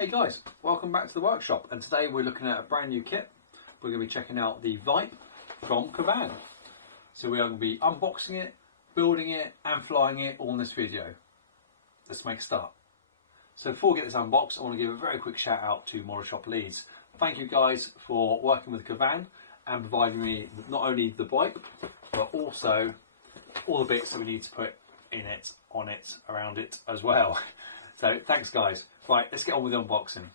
Hey guys, welcome back to the workshop, and today we're looking at a brand new kit. We're going to be checking out the Vipe from Kavan. So we are going to be unboxing it, building it and flying it all in this video. Let's make a start. So before we get this unboxed, I want to give a very quick shout out to Model Shop Leeds. Thank you guys for working with Kavan and providing me not only the Vipe but also all the bits that we need to put in it, on it, around it as well. So thanks guys. Right, let's get on with the unboxing.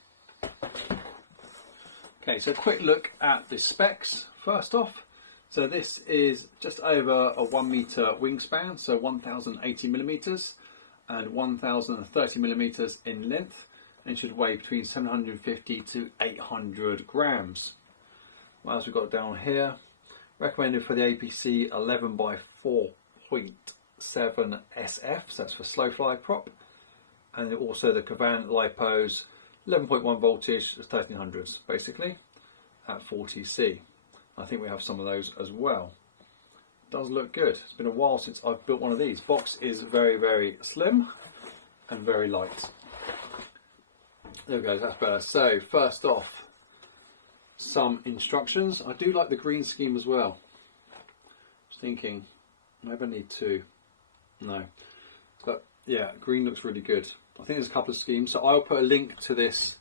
Okay, so a quick look at the specs first off. So this is just over a 1 meter wingspan, so 1080 millimeters and 1030 millimeters in length, and should weigh between 750 to 800 grams. Well, as we've got down here, recommended for the APC 11 by 4.7 SF, so that's for slow fly prop. And also the Kavan Lipos 11.1 voltage, 1300s basically, at 40C. I think we have some of those as well. Does look good. It's been a while since I've built one of these. Box is very, very slim and very light. There we go, that's better. So first off, some instructions. I do like the green scheme as well. Just thinking, maybe I need two. No. But yeah, green looks really good. I think there's a couple of schemes, so I'll put a link to this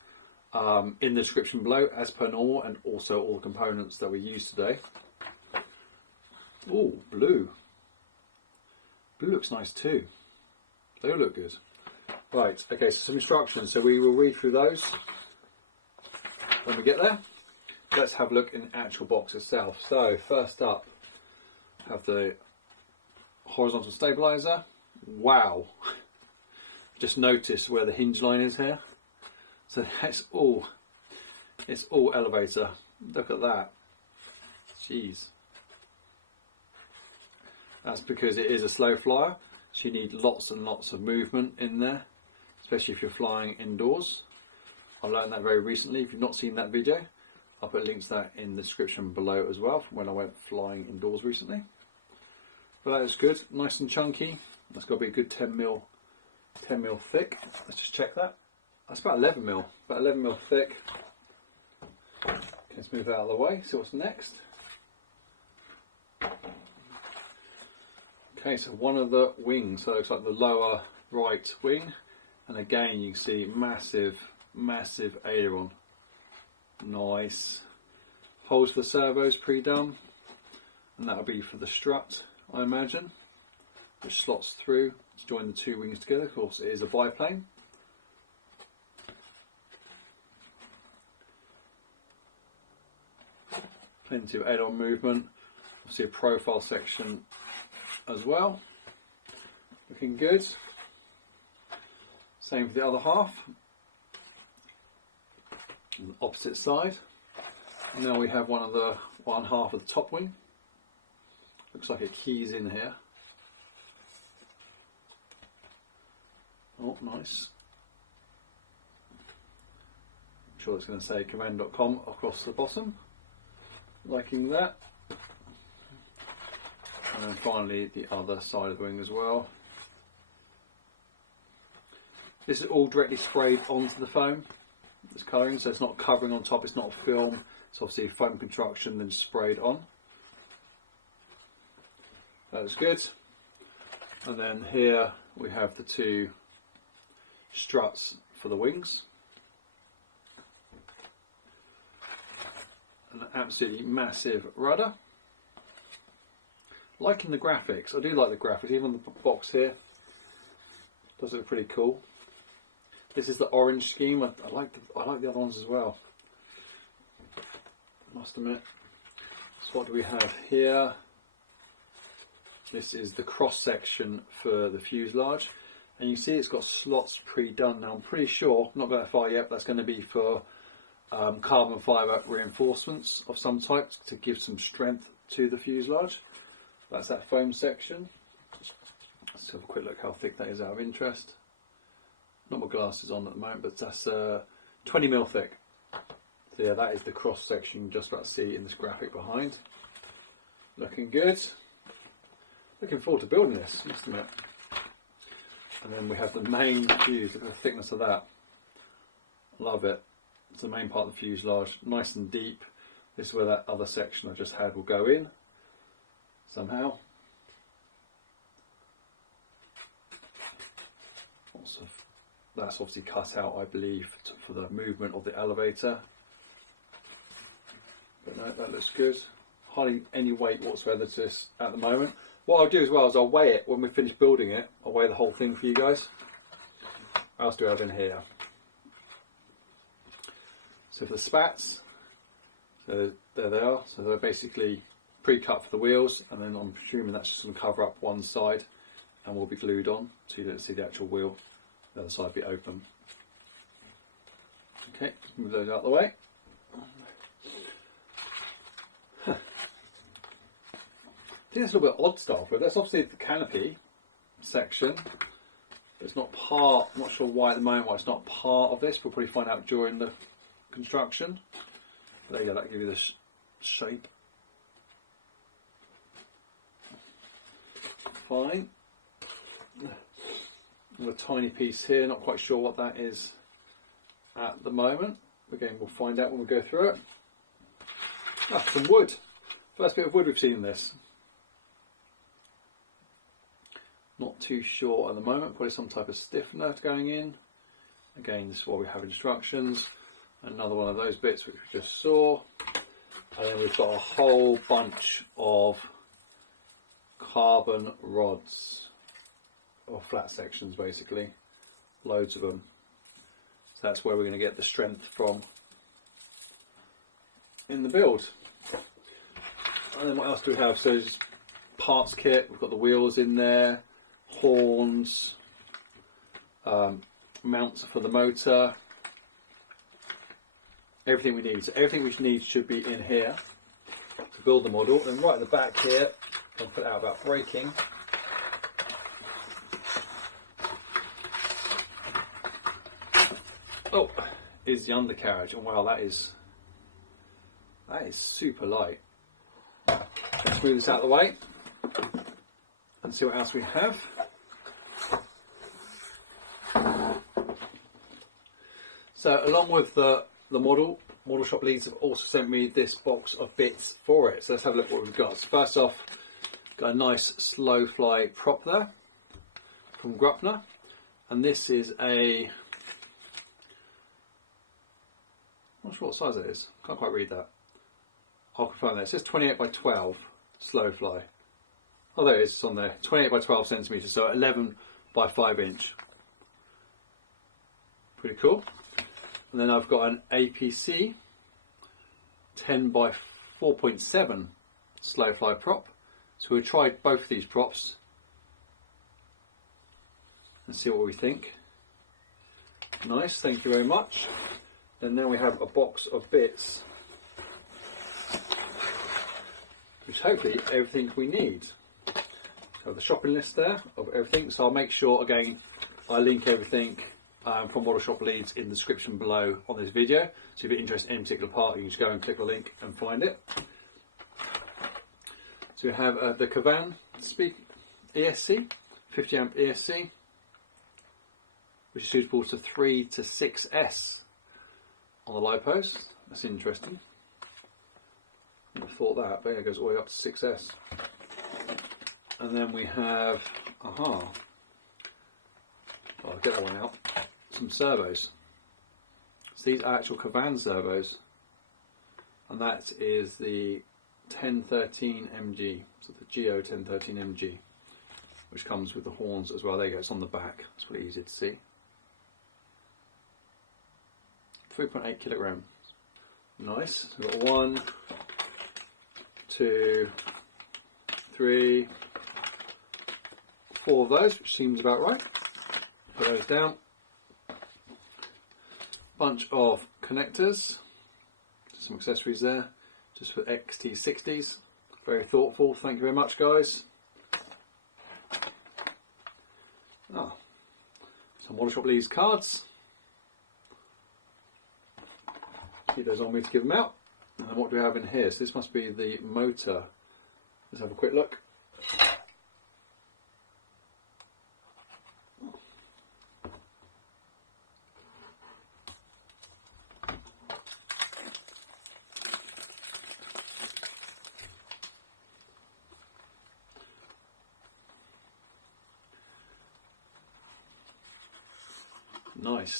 in the description below as per normal, and also all the components that we use today. Oh, blue. Blue looks nice too. They all look good. Right, okay, so some instructions. So we will read through those when we get there. Let's have a look in the actual box itself. So first up, have the horizontal stabilizer. Wow. Just notice where the hinge line is here. So that's all, it's all elevator. Look at that. Jeez. That's because it is a slow flyer, so you need lots and lots of movement in there, especially if you're flying indoors. I learned that very recently. If you've not seen that video, I'll put links to that in the description below as well, from when I went flying indoors recently. But that is good, nice and chunky. That's got to be a good 10 mil thick. Let's just check that. That's about 11 mil thick. Okay, let's move that out of the way, see what's next. Okay, so one of the wings, so it looks like the lower right wing, and again you can see massive aileron. Nice. Holes for the servos pre-done, and that'll be for the strut, I imagine, which slots through to join the two wings together. Of course, it is a biplane. Plenty of aileron movement. Obviously a profile section as well. Looking good. Same for the other half. On the opposite side. And now we have one half of the top wing. Looks like it keys in here. Oh, nice. I'm sure it's going to say kavan.com across the bottom. Liking that. And then finally the other side of the wing as well. This is all directly sprayed onto the foam, this colouring, so it's not covering on top, it's not a film, it's obviously foam construction then sprayed on. That's good. And then here we have the two struts for the wings. An absolutely massive rudder. Liking the graphics. I do like the graphics, even the box here does look pretty cool. This is the orange scheme. I like the other ones as well, I must admit. So what do we have here? This is the cross section for the fuselage, and you see it's got slots pre-done. Now I'm pretty sure, not going that far yet, but that's going to be for carbon fibre reinforcements of some type to give some strength to the fuselage. That's that foam section. Let's have a quick look how thick that is out of interest. Not my glasses on at the moment, but that's 20 mil thick. So yeah, that is the cross section just about to see in this graphic behind. Looking good. Looking forward to building this, just a minute. And then we have the main fuse. Look at the thickness of that. Love it. It's the main part of the fuselage, nice and deep. This is where that other section I just had will go in somehow. Also, that's obviously cut out, I believe, for the movement of the elevator. But no, that looks good. Hardly any weight whatsoever to this at the moment. What I'll do as well is I'll weigh it when we finish building it. I'll weigh the whole thing for you guys. What else do I have in here? So for the spats, so there they are. So they're basically pre-cut for the wheels, and then I'm assuming that's just going to cover up one side and will be glued on so you don't see the actual wheel. The other side be open. Okay, let's move those out of the way. I think it's a little bit odd style, but that's obviously the canopy section. It's not part, I'm not sure why at the moment why it's not part of this. We'll probably find out during the construction. But there you go, that'll give you the shape. Fine. A tiny piece here, not quite sure what that is at the moment. Again, we'll find out when we go through it. Ah, some wood. First bit of wood we've seen in this. Not too sure at the moment, probably some type of stiffener going in. Again, this is what we have instructions. Another one of those bits which we just saw. And then we've got a whole bunch of carbon rods, or flat sections basically. Loads of them. So that's where we're going to get the strength from in the build. And then what else do we have? So just parts kit, we've got the wheels in there. Horns, mounts for the motor, everything we need. So everything we need should be in here to build the model. And right at the back here, I'll put it out about braking. Oh, is the undercarriage, and wow, that is super light. Let's move this out of the way and see what else we have. So along with the model shop leads have also sent me this box of bits for it. So let's have a look what we've got. So first off, got a nice slow fly prop there from Gruppner, and this is a, I'm not sure what size it is. Can't quite read that. I'll confirm that. It says 28 by 12 slow fly. Oh, there it is. It's on there. 28 by 12 centimeters, so 11 by 5 inch. Pretty cool. And then I've got an APC 10 by 4.7 slow fly prop. So we'll try both of these props and see what we think. Nice, thank you very much. And now we have a box of bits, which hopefully everything we need. So the shopping list there of everything. So I'll make sure again I link everything from Model Shop Leads in the description below on this video. So if you're interested in any particular part, you can just go and click the link and find it. So we have the Kavan ESC, 50 amp ESC, which is suitable to 3 to 6S on the LiPos. That's interesting. I never thought that, but yeah, it goes all the way up to 6S. And then we have, I'll get that one out, some servos. So these are actual Kavan servos, and that is the 1013 MG, so the Geo 1013 MG, which comes with the horns as well. There you go, it's on the back, it's pretty easy to see. 3.8 kilograms. Nice. We've got 1, 2, 3, 4 of those, which seems about right. Put those down. Bunch of connectors, some accessories there, just for XT60s. Very thoughtful, thank you very much, guys. Some Model Shop Leads cards. Keep those on me to give them out. And then what do we have in here? So this must be the motor. Let's have a quick look.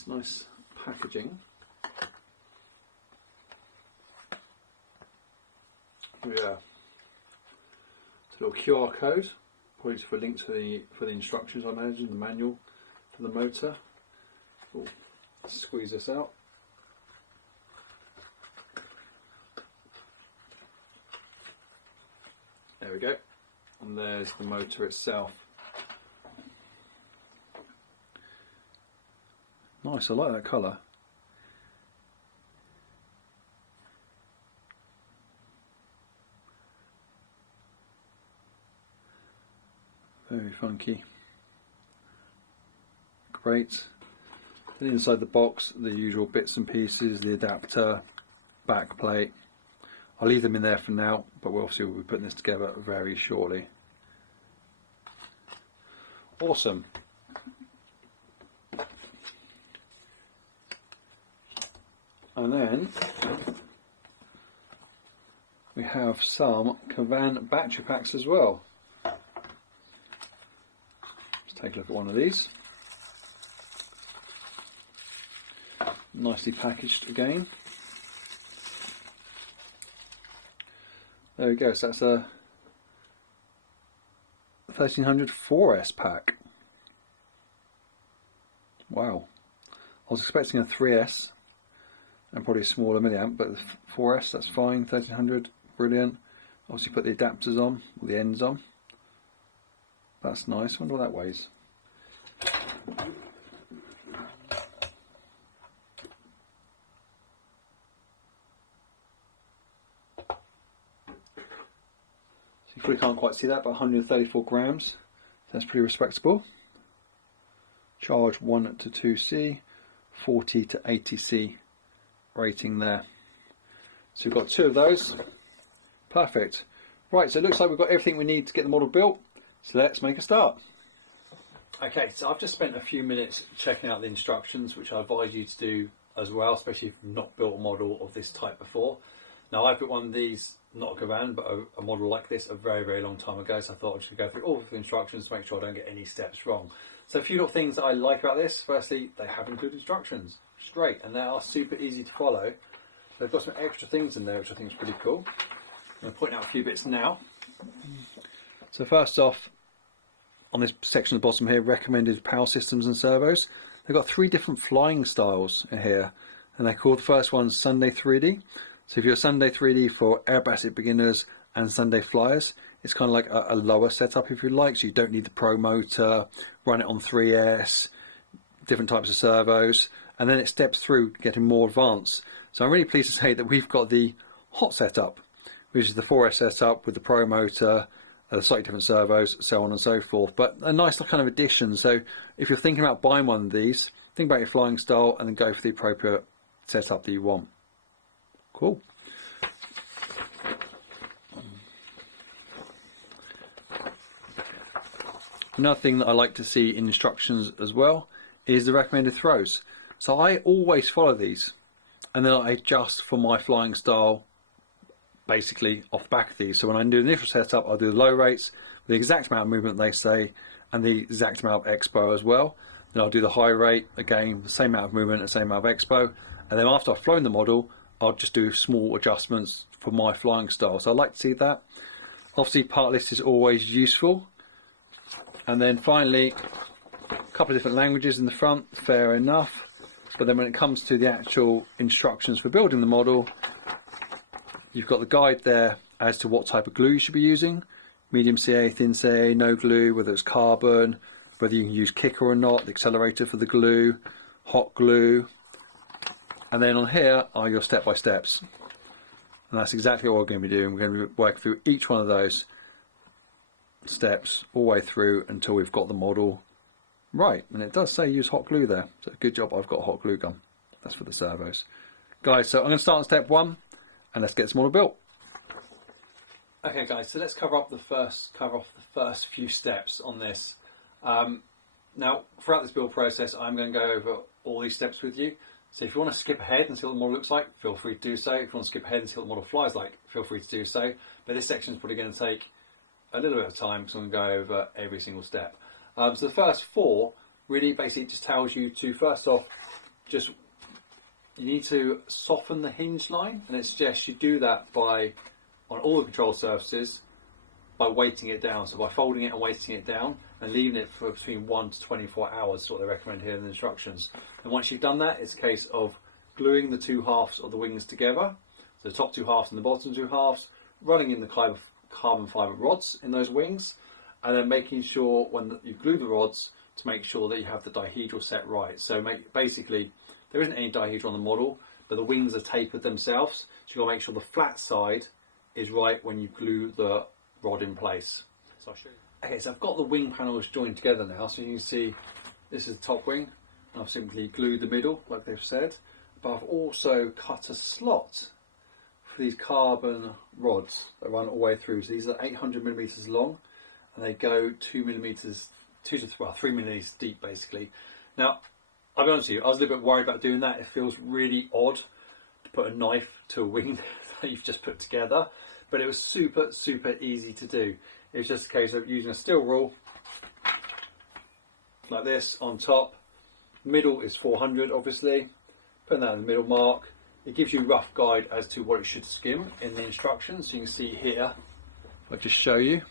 nice packaging. Yeah, it's a little QR code, probably for links for the instructions, I imagine, the manual for the motor. Ooh, squeeze this out. There we go, and there's the motor itself. Nice, I like that colour. Very funky. Great. Then inside the box, the usual bits and pieces, the adapter, back plate. I'll leave them in there for now, but we'll obviously be putting this together very shortly. Awesome. And then we have some Kavan battery packs as well. Let's take a look at one of these. Nicely packaged again. There we go, so that's a 1300 4S pack. Wow. I was expecting a 3S and probably a smaller milliamp, but the 4S, that's fine. 1300, brilliant. Obviously put the adapters on, or the ends on. That's nice. I wonder what that weighs. You probably can't quite see that, but 134 grams. That's pretty respectable. Charge 1 to 2C, 40 to 80C rating there. So we've got two of those. Perfect. Right, so it looks like we've got everything we need to get the model built. So let's make a start. Okay, so I've just spent a few minutes checking out the instructions, which I advise you to do as well, especially if you've not built a model of this type before. Now, I've built one of these, not a Kavan, but a model like this a very, very long time ago. So I thought I'd just go through all of the instructions to make sure I don't get any steps wrong. So a few little things that I like about this. Firstly, they have included instructions, which is great, and they are super easy to follow. They've got some extra things in there, which I think is pretty cool. I'm going to point out a few bits now. So first off, on this section at the bottom here, recommended power systems and servos. They've got 3 different flying styles in here, and they call the first one Sunday 3D. So if you're Sunday 3D for aerobatic beginners and Sunday flyers, it's kind of like a lower setup if you like, so you don't need the Pro motor, run it on 3S, different types of servos, and then it steps through getting more advanced. So I'm really pleased to say that we've got the hot setup, which is the 4S setup with the Pro motor, slightly different servos, so on and so forth. But a nice kind of addition. So if you're thinking about buying one of these, think about your flying style and then go for the appropriate setup that you want. Cool. Another thing that I like to see in instructions as well is the recommended throws. So I always follow these, and then I adjust for my flying style basically off the back of these. So when I do the initial setup, I'll do the low rates, the exact amount of movement they say, and the exact amount of expo as well. Then I'll do the high rate, again, the same amount of movement, the same amount of expo. And then after I've flown the model, I'll just do small adjustments for my flying style. So I like to see that. Obviously, part list is always useful. And then finally, a couple of different languages in the front, fair enough. But then when it comes to the actual instructions for building the model, you've got the guide there as to what type of glue you should be using. Medium CA, thin CA, no glue, whether it's carbon, whether you can use kicker or not, the accelerator for the glue, hot glue. And then on here are your step-by-steps. And that's exactly what we're going to be doing. We're going to be working through each one of those steps all the way through until we've got the model right. And it does say use hot glue there. So good job I've got a hot glue gun. That's for the servos. Guys, so I'm going to start on step 1 and let's get this model built. Okay guys, so let's cover off the first few steps on this. Now, throughout this build process, I'm going to go over all these steps with you. So if you want to skip ahead and see what the model looks like, feel free to do so. If you want to skip ahead and see what the model flies like, feel free to do so. But this section is probably going to take a little bit of time because I'm going to go over every single step. So the first 4 Really, basically, it just tells you to, first off, you need to soften the hinge line, and it suggests you do that on all the control surfaces, by weighting it down. So by folding it and weighting it down and leaving it for between 1 to 24 hours, is what they recommend here in the instructions. And once you've done that, it's a case of gluing the two halves of the wings together, so the top two halves and the bottom two halves, running in the carbon fibre rods in those wings, and then making sure when you glue the rods to make sure that you have the dihedral set right. So basically, there isn't any dihedral on the model, but the wings are tapered themselves, so you've got to make sure the flat side is right when you glue the rod in place. So I'll show you. Okay, so I've got the wing panels joined together now, so you can see this is the top wing, and I've simply glued the middle like they've said, but I've also cut a slot for these carbon rods that run all the way through. So these are 800 millimeters long, and they go 3 millimeters deep basically. Now, I'll be honest with you, I was a little bit worried about doing that. It feels really odd to put a knife to a wing that you've just put together, but it was super easy to do. It was just a case of using a steel rule like this on top. Middle is 400 obviously, putting that in the middle mark. It gives you a rough guide as to what it should skim in the instructions. So you can see here, I'll just show you.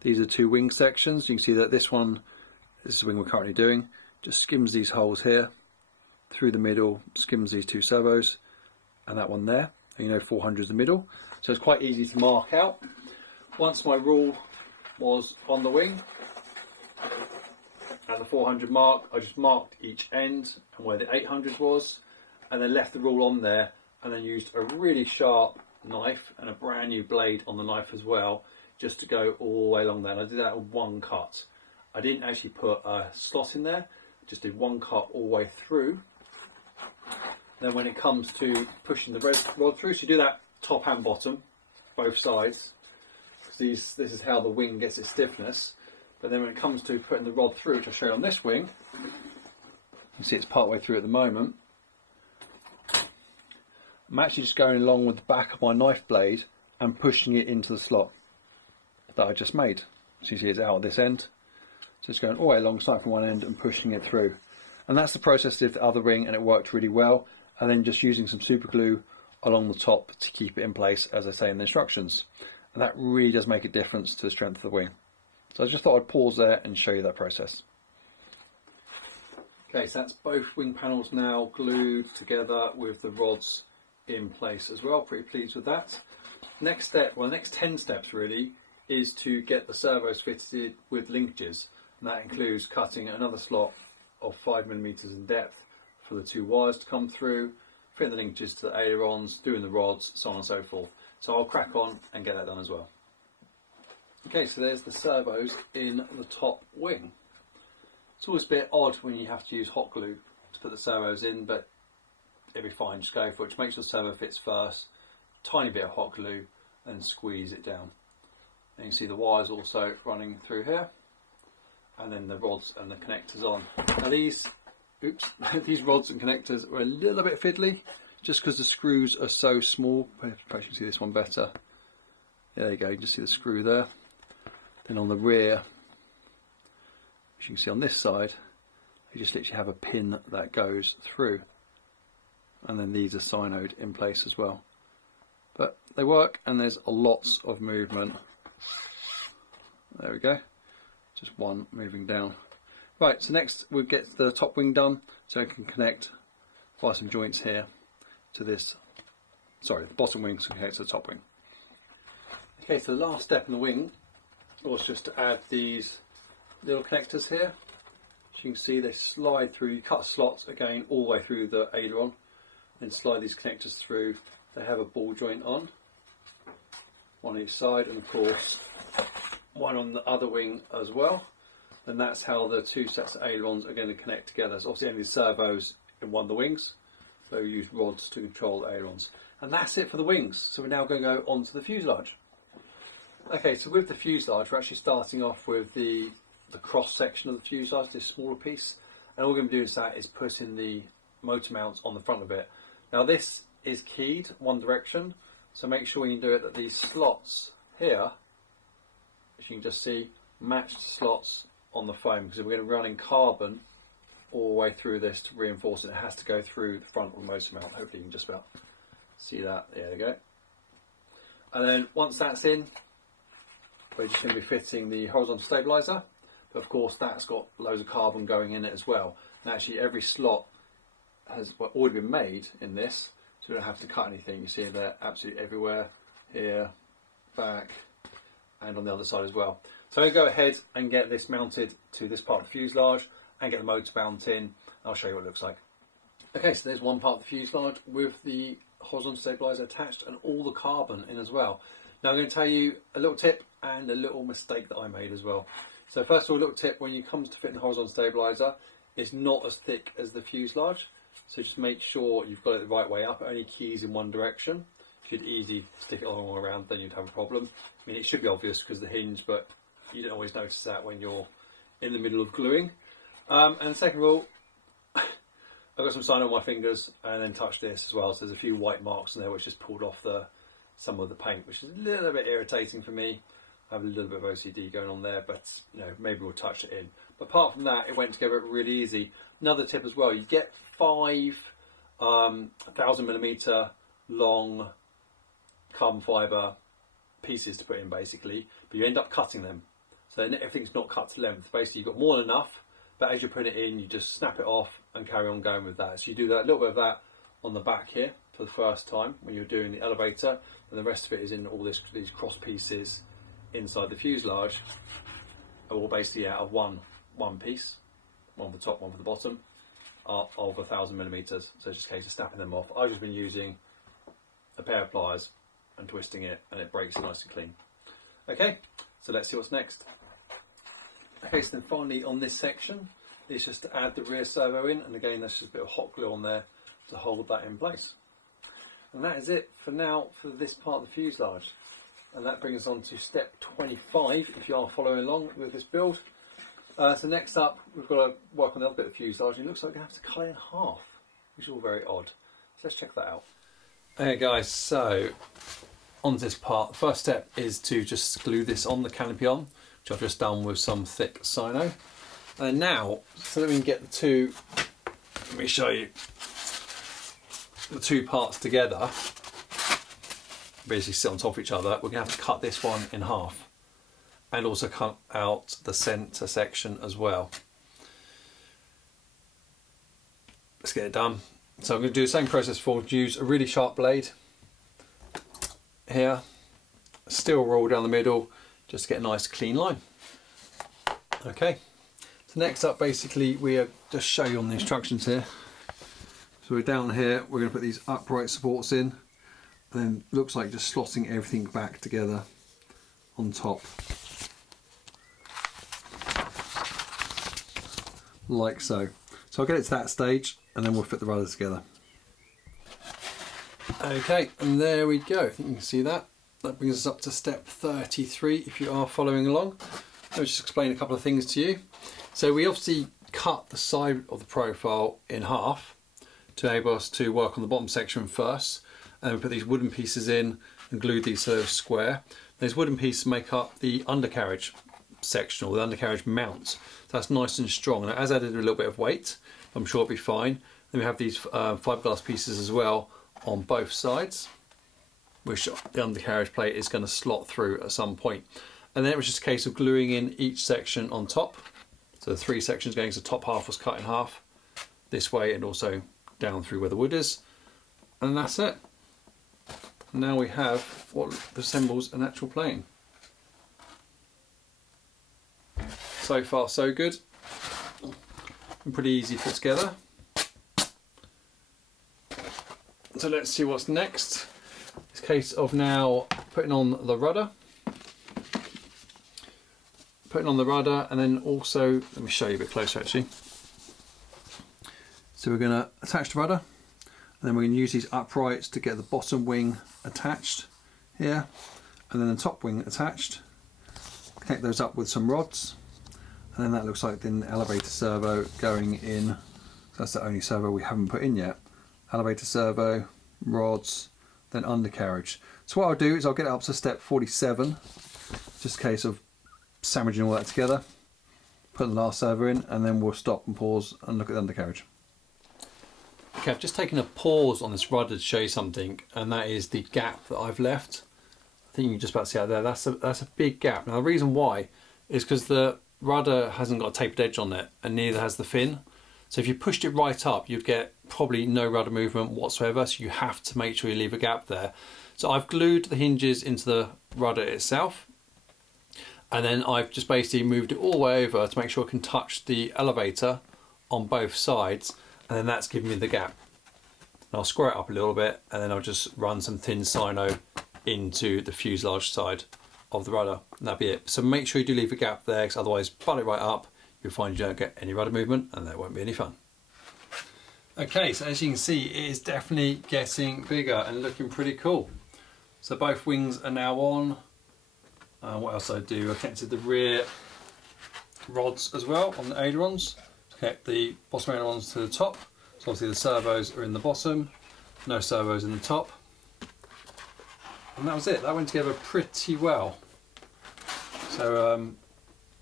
These are two wing sections. You can see that this is the wing we're currently doing, just skims these holes here, through the middle, skims these two servos, and that one there. And you know 400 is the middle. So it's quite easy to mark out. Once my rule was on the wing, at the 400 mark, I just marked each end and where the 800 was, and then left the rule on there, and then used a really sharp knife and a brand new blade on the knife as well, just to go all the way along there. And I did that with one cut. I didn't actually put a slot in there, just did one cut all the way through. Then when it comes to pushing the rod through, so you do that top and bottom, both sides. This is how the wing gets its stiffness. But then when it comes to putting the rod through, which I'll show you on this wing, you can see it's part way through at the moment. I'm actually just going along with the back of my knife blade and pushing it into the slot that I just made. So you see it's out at this end. So it's going all the way along, starting from one end and pushing it through. And that's the process of the other ring, and it worked really well. And then just using some super glue along the top to keep it in place, as I say in the instructions. And that really does make a difference to the strength of the wing. So I just thought I'd pause there and show you that process. Okay, so that's both wing panels now glued together with the rods in place as well. Pretty pleased with that. Next step, well, the next 10 steps really, is to get the servos fitted with linkages. And that includes cutting another slot of 5 millimeters in depth for the two wires to come through, fitting the linkages to the ailerons, doing the rods, so on and so forth. So I'll crack on and get that done as well. Okay, so there's the servos in the top wing. It's always a bit odd when you have to use hot glue to put the servos in, but it'll be fine, just go for it. Just make sure the servo fits first, tiny bit of hot glue, and squeeze it down. And you can see the wires also running through here, and then the rods and the connectors on. Now these rods and connectors are a little bit fiddly, just because the screws are so small. Perhaps you can see this one better. There you go, you can just see the screw there. Then on the rear, as you can see on this side, you just literally have a pin that goes through. And then these are synode in place as well. But they work, and there's lots of movement. There we go, just one moving down. Right, so next we'll get the top wing done, so I can connect via some joints here to this, the bottom wing, so connect to the top wing. Okay, so the last step in the wing was just to add these little connectors here. As you can see, they slide through. You cut slots again all the way through the aileron, then slide these connectors through. They have a ball joint on each side, and of course one on the other wing as well. And that's how the two sets of ailerons are going to connect together. So obviously only servos in one of the wings, so we use rods to control the ailerons. And that's it for the wings. So we're now going to go on to the fuselage. Okay, so with the fuselage, we're actually starting off with the cross section of the fuselage, this smaller piece. And all we're going to be doing is putting the motor mounts on the front of it. Now this is keyed one direction, so make sure when you do it that these slots here, as you can just see, match the slots on the foam, because we're going to run in carbon all the way through this to reinforce it. It has to go through the front of the motor mount. Hopefully you can just about see that. There we go. And then once that's in, we're just going to be fitting the horizontal stabilizer. But of course that's got loads of carbon going in it as well. And actually every slot has already been made in this, so we don't have to cut anything. You see they're absolutely everywhere, here, back, and on the other side as well. So I'm going to go ahead and get this mounted to this part of the fuselage and get the motor mount in. I'll show you what it looks like. Okay, so there's one part of the fuselage with the horizontal stabilizer attached and all the carbon in as well. Now I'm going to tell you a little tip and a little mistake that I made as well. So first of all, a little tip: when you come to fitting the horizontal stabilizer, it's not as thick as the fuselage. So just make sure you've got it the right way up. It only keys in one direction. You could easily stick it all the way around, then you'd have a problem. I mean, it should be obvious because of the hinge, but you don't always notice that when you're in the middle of gluing. And second of all, I've got some sign on my fingers and then touched this as well. So there's a few white marks in there which just pulled off some of the paint, which is a little bit irritating for me. I have a little bit of OCD going on there, but you know, maybe we'll touch it in. But apart from that, it went together really easy. Another tip as well: you get 5 1,000mm long carbon fibre pieces to put in basically, but you end up cutting them. So everything's not cut to length. Basically, you've got more than enough, but as you put it in, you just snap it off and carry on going with that. So you do that, a little bit of that on the back here for the first time when you're doing the elevator, and the rest of it is in all these cross pieces inside the fuselage, all basically out of one piece, one for the top, one for the bottom, of 1,000mm. So it's just a case of snapping them off. I've just been using a pair of pliers and twisting it, and it breaks nice and clean. Okay, so let's see what's next. Okay, so then finally on this section, it's just to add the rear servo in, and again that's just a bit of hot glue on there to hold that in place. And that is it for now for this part of the fuselage. And that brings us on to step 25 if you are following along with this build. So next up, we've got to work on the other bit of the fuselage. It looks like we're going to have to cut it in half, which is all very odd. So let's check that out. Okay guys, so on this part, the first step is to just glue this on the canopy on, which I've just done with some thick sino. And now, so that we can get the two, let me show you, the two parts together, basically sit on top of each other, we're going to have to cut this one in half. And also cut out the centre section as well. Let's get it done. So I'm going to do the same process for use a really sharp blade here, steel roll down the middle, just to get a nice clean line. Okay, so next up basically we are just show you on the instructions here. So we're down here, we're going to put these upright supports in, and then looks like just slotting everything back together on top. Like so. So I'll get it to that stage and then we'll fit the rudders together. Okay, and there we go. I think you can see that. That brings us up to step 33 if you are following along. Let me just explain a couple of things to you. So we obviously cut the side of the profile in half to enable us to work on the bottom section first, and we put these wooden pieces in and glued these so they're square. These wooden pieces make up the undercarriage section, or the undercarriage mount. So that's nice and strong, and it has added a little bit of weight. I'm sure it'll be fine. Then we have these fiberglass pieces as well on both sides, which the undercarriage plate is going to slot through at some point. And then it was just a case of gluing in each section on top. So the 3 sections going, so the top half was cut in half this way and also down through where the wood is. And that's it. Now we have what resembles an actual plane. So far so good, and pretty easy to put together. So let's see what's next. It's a case of now putting on the rudder. And then also, let me show you a bit closer actually. So we're going to attach the rudder, and then we're going to use these uprights to get the bottom wing attached here, and then the top wing attached. Connect those up with some rods. And then that looks like the elevator servo going in. So that's the only servo we haven't put in yet. Elevator servo, rods, then undercarriage. So what I'll do is I'll get it up to step 47, just a case of sandwiching all that together. put the last servo in, and then we'll stop and pause and look at the undercarriage. Okay, I've just taken a pause on this rudder to show you something, and that is the gap that I've left. I think you can just about see out there, that's a big gap. Now the reason why is because the rudder hasn't got a tapered edge on it, and neither has the fin. So if you pushed it right up, you'd get probably no rudder movement whatsoever, so you have to make sure you leave a gap there. So I've glued the hinges into the rudder itself, and then I've just basically moved it all the way over to make sure it can touch the elevator on both sides, and then that's giving me the gap. And I'll square it up a little bit, and then I'll just run some thin sino into the fuselage side of the rudder, and that'll be it. So make sure you do leave a gap there, because otherwise butt it right up, you'll find you don't get any rudder movement, and that won't be any fun. Okay, so as you can see, it is definitely getting bigger and looking pretty cool. So both wings are now on. What else I do? I connected the rear rods as well on the ailerons. Connect the bottom ailerons to the top. So obviously the servos are in the bottom, no servos in the top. And that was it. That went together pretty well. So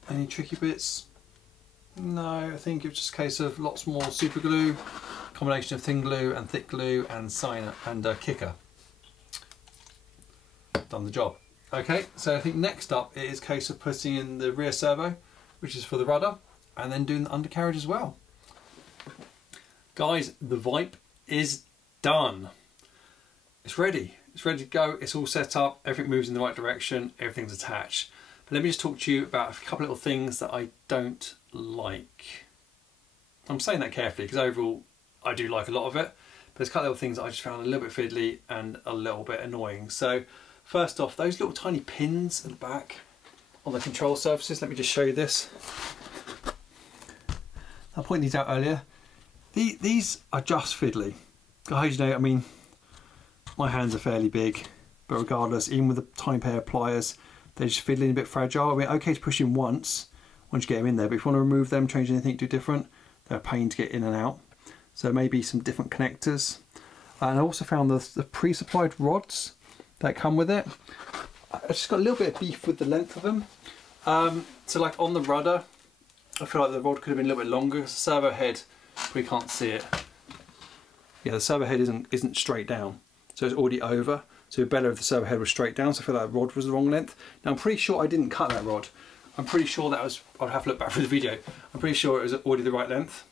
any tricky bits? No, I think it was just a case of lots more super glue, combination of thin glue and thick glue and kicker. Done the job. Okay, so I think next up it is a case of putting in the rear servo, which is for the rudder, and then doing the undercarriage as well. Guys, the Vipe is done. It's ready. It's ready to go. It's all set up. Everything moves in the right direction. Everything's attached. But let me just talk to you about a couple of little things that I don't like. I'm saying that carefully because overall I do like a lot of it. But there's a couple of little things that I just found a little bit fiddly and a little bit annoying. So first off, those little tiny pins at the back on the control surfaces. Let me just show you this. I pointed these out earlier. These are just fiddly. Guys, you know, I mean, my hands are fairly big, but regardless, even with a tiny pair of pliers, they're just fiddling a bit fragile. I mean, okay to push in once you get them in there, but if you want to remove them, change anything, do different, they're a pain to get in and out. So maybe some different connectors. And I also found the pre-supplied rods that come with it. I just got a little bit of beef with the length of them. So like on the rudder, I feel like the rod could have been a little bit longer. The servo head, we can't see it. Yeah, the servo head isn't straight down, so it's already over. So it'd be better if the servo head was straight down. So I feel like the rod was the wrong length. Now I'm pretty sure I didn't cut that rod. I'm pretty sure that was, I'd have to look back through the video. I'm pretty sure it was already the right length.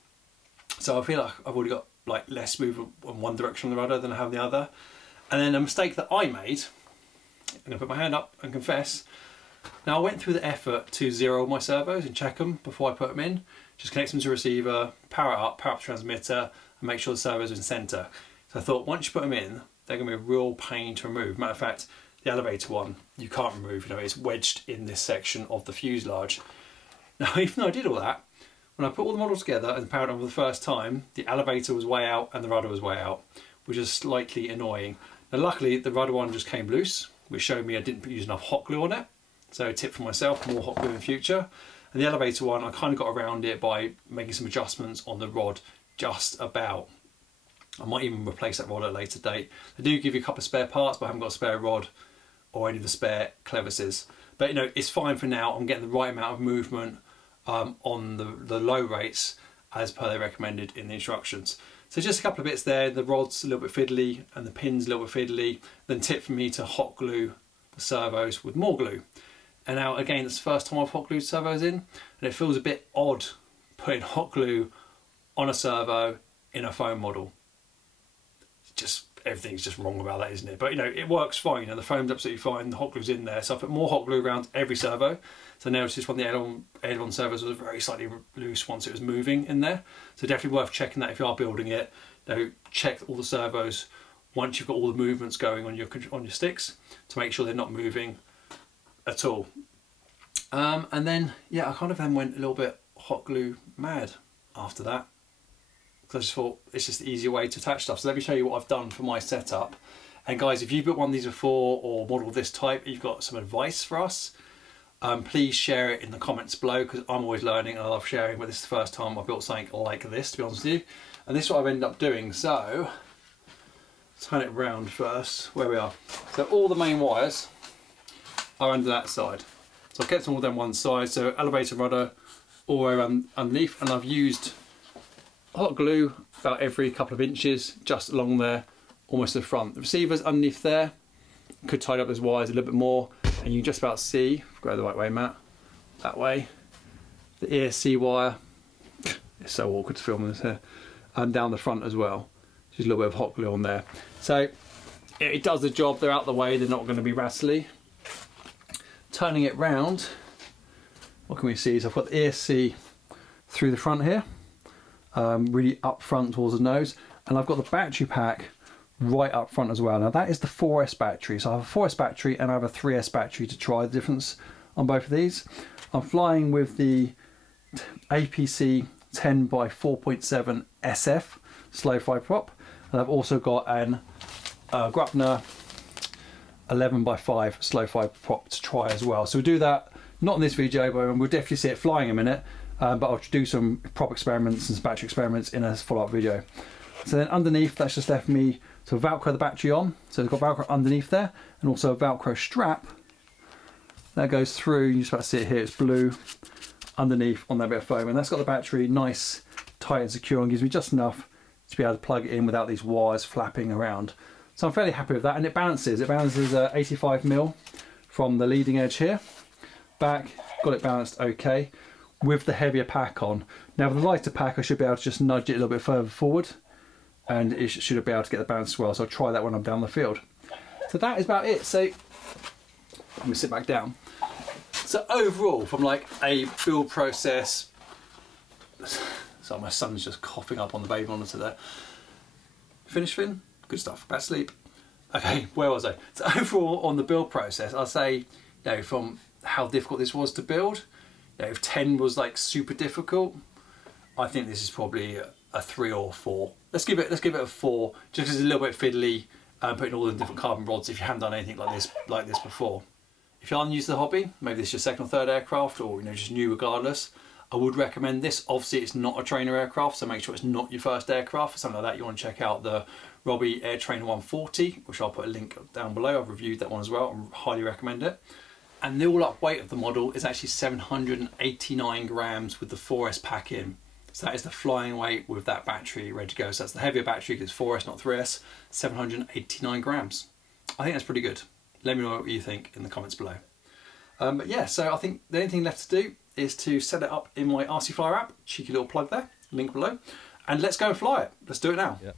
So I feel like I've already got like less movement in one direction on the rudder than I have the other. And then a mistake that I made, I'm gonna put my hand up and confess. Now I went through the effort to zero my servos and check them before I put them in. Just connect them to a receiver, power it up, power up the transmitter, and make sure the servos are in centre. So I thought once you put them in, they're going to be a real pain to remove. Matter of fact, the elevator one, you can't remove, you know, it's wedged in this section of the fuselage. Now, even though I did all that, when I put all the models together and powered on for the first time, the elevator was way out and the rudder was way out, which is slightly annoying. Now, luckily, the rudder one just came loose, which showed me I didn't use enough hot glue on it. So tip for myself, more hot glue in future. And the elevator one, I kind of got around it by making some adjustments on the rod just about. I might even replace that rod at a later date. They do give you a couple of spare parts, but I haven't got a spare rod or any of the spare clevises. But you know, it's fine for now. I'm getting the right amount of movement on the low rates as per they recommended in the instructions. So just a couple of bits there. The rod's a little bit fiddly and the pin's a little bit fiddly. Then tip for me to hot glue the servos with more glue. And now again, it's the first time I've hot glued servos in, and it feels a bit odd putting hot glue on a servo in a foam model. Just everything's just wrong about that, isn't it? But you know, it works fine and the foam's absolutely fine. The hot glue's in there, so I put more hot glue around every servo. So now it's just when the aileron servos was very slightly loose once it was moving in there. So definitely worth checking that if you are building it. You know, check all the servos once you've got all the movements going on your sticks to make sure they're not moving at all. And then yeah, I kind of then went a little bit hot glue mad after that, because I just thought it's just the easier way to attach stuff. So let me show you what I've done for my setup. And guys, if you've built one of these before or model this type, you've got some advice for us, please share it in the comments below, because I'm always learning and I love sharing, but this is the first time I've built something like this, to be honest with you. And this is what I've ended up doing. So turn it round first, where we are. So all the main wires are under that side. So I've kept them all down one side. So elevator rudder all the way around underneath, and I've used hot glue about every couple of inches just along there, almost to the front. The receiver's underneath there. Could tidy up those wires a little bit more, and you can just about see, go the right way, Matt, that way, the ESC wire. It's so awkward to film this here, and down the front as well. Just a little bit of hot glue on there. So it does the job. They're out the way, they're not going to be rattly. Turning it round, what can we see? So I've got the ESC through the front here, really up front towards the nose, and I've got the battery pack right up front as well. Now that is the 4S battery. So I have a 4S battery and I have a 3S battery to try the difference on both of these. I'm flying with the APC 10 by 4.7 SF slow fly prop, and I've also got an Gruppner 11 by 5 slow fly prop to try as well. So we'll do that, not in this video, but we'll definitely see it flying in a minute, but I'll do some prop experiments and some battery experiments in a follow-up video. So then underneath, that's just left me to Velcro the battery on. So it's got Velcro underneath there, and also a Velcro strap that goes through. You just about to see it here, it's blue underneath on that bit of foam, and that's got the battery nice, tight and secure, and gives me just enough to be able to plug it in without these wires flapping around. So I'm fairly happy with that, and it balances 85mm from the leading edge here. Back, got it balanced okay with the heavier pack on. Now with the lighter pack, I should be able to just nudge it a little bit further forward, and it should be able to get the balance as well. So I'll try that when I'm down the field. So that is about it. So let me sit back down. So overall, from like a build process, so my son's just coughing up on the baby monitor there. Finish fin, good stuff, back to sleep. Okay, where was I? So overall on the build process, I'll say, you know, from how difficult this was to build, you know, if 10 was like super difficult, I think this is probably a 3 or 4. Let's give it a 4, just because it's a little bit fiddly, putting all the different carbon rods if you haven't done anything like this before. If you are new to the hobby, maybe this is your second or third aircraft, or just new regardless, I would recommend this. Obviously it's not a trainer aircraft, so make sure it's not your first aircraft. For something like that, you want to check out the Robbie Air Trainer 140, which I'll put a link down below. I've reviewed that one as well, and highly recommend it. And the all-up weight of the model is actually 789 grams with the 4S pack in. So that is the flying weight with that battery ready to go. So that's the heavier battery, because it's 4S, not 3S, 789 grams. I think that's pretty good. Let me know what you think in the comments below. But yeah, so I think the only thing left to do is to set it up in my RC Flyer app. Cheeky little plug there, link below. And let's go and fly it. Let's do it now. Yep.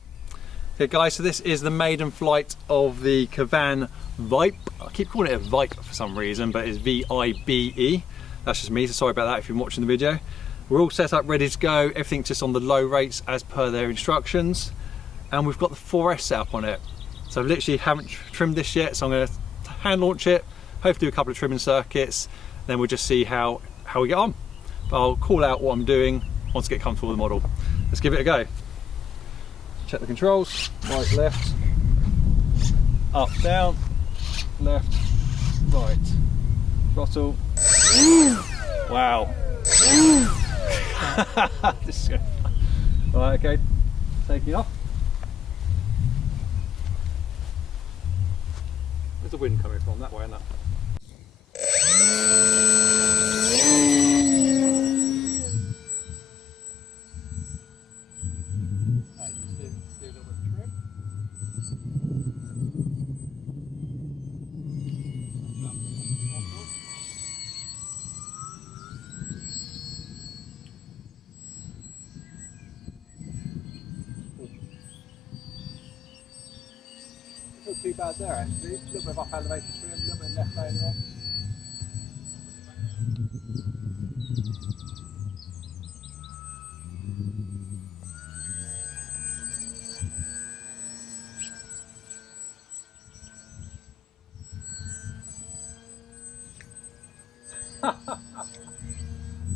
Okay guys, so this is the maiden flight of the Kavan Vibe. I keep calling it a Vipe for some reason, but it's V-I-B-E. That's just me, so sorry about that if you're watching the video. We're all set up, ready to go. Everything's just on the low rates as per their instructions. And we've got the 4S set up on it. So I literally haven't trimmed this yet, so I'm going to hand launch it, hopefully do a couple of trimming circuits, then we'll just see how we get on. But I'll call out what I'm doing once I get comfortable with the model. Let's give it a go. Check the controls, right, left, up, down, left, right, throttle. Wow. This is good. Alright, okay, taking off. Where's the wind coming from? That way and that. Not too bad there actually, a little bit of up elevator trim, a little bit of left failure on.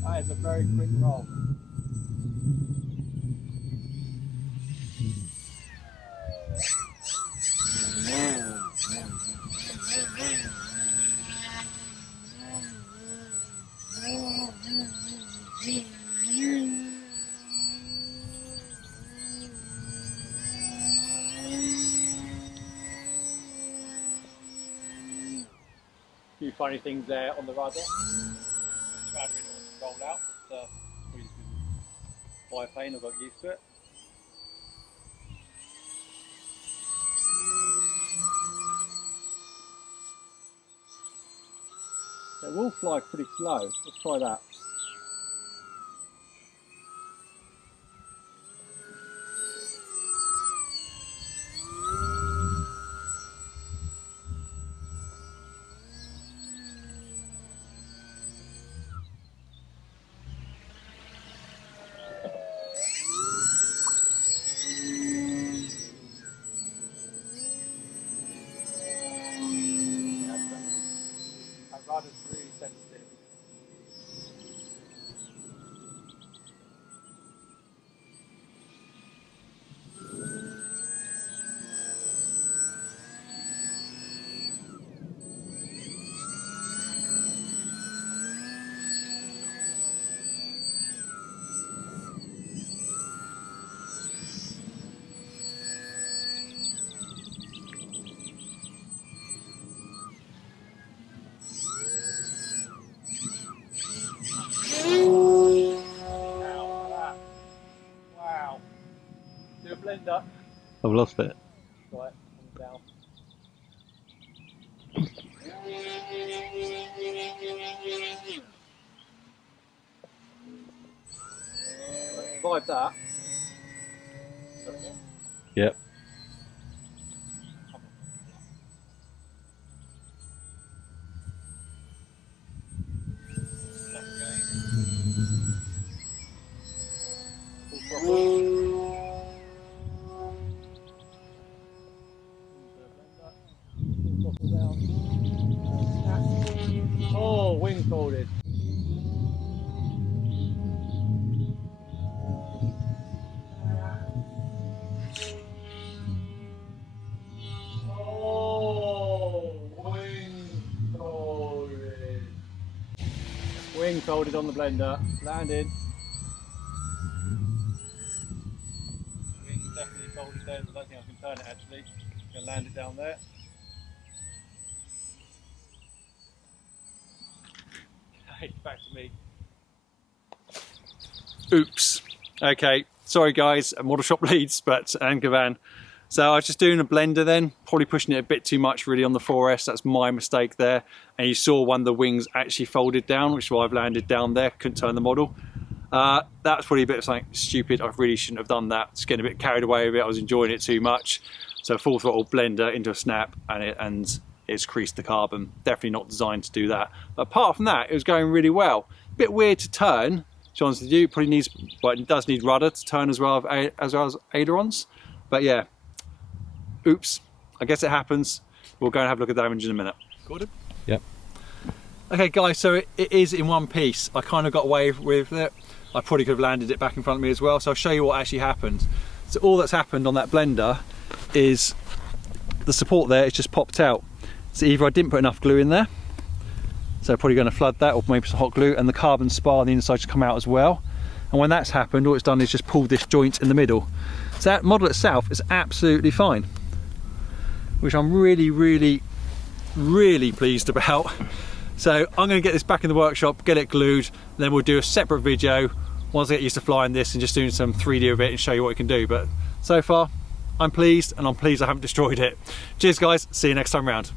That is a very quick roll. Few funny things there on the rudder. The rudder rolled out. we've been biplane, I've got used to it. It will fly pretty slow. Let's try that. That rudder's really sensitive. Wow. Do a blender. I've lost it. Right, down. Vibe that. Yep. Oh, wing folded. Oh, wing folded. Wing folded on the blender. Landed. Wing definitely folded there. I don't think I can turn it actually. I'm going to land it down there. Okay, back to me. Oops. Okay, sorry guys, Model Shop Leeds, and Kavan. So I was just doing a blender then, probably pushing it a bit too much really on the 4S. That's my mistake there. And you saw one of the wings actually folded down, which is why I've landed down there, couldn't turn the model. That was probably a bit of something stupid. I really shouldn't have done that. Just getting a bit carried away with it. I was enjoying it too much. So full throttle blender into a snap, and it's creased the carbon. Definitely not designed to do that. But apart from that, it was going really well. Bit weird to turn, to be honest with you. Probably needs, but it does need rudder to turn as well as ailerons. But yeah, oops. I guess it happens. We'll go and have a look at the damage in a minute. Got it? Yep. Okay guys, so it is in one piece. I kind of got away with it. I probably could have landed it back in front of me as well. So I'll show you what actually happened. So all that's happened on that blender is the support there, it's just popped out. So either I didn't put enough glue in there, so probably going to flood that, or maybe some hot glue, and the carbon spar on the inside just come out as well. And when that's happened, all it's done is just pulled this joint in the middle. So that model itself is absolutely fine, which I'm really, really, really pleased about. So I'm going to get this back in the workshop, get it glued, and then we'll do a separate video once I get used to flying this and just doing some 3D of it and show you what it can do. But so far, I'm pleased, and I'm pleased I haven't destroyed it. Cheers guys, see you next time round.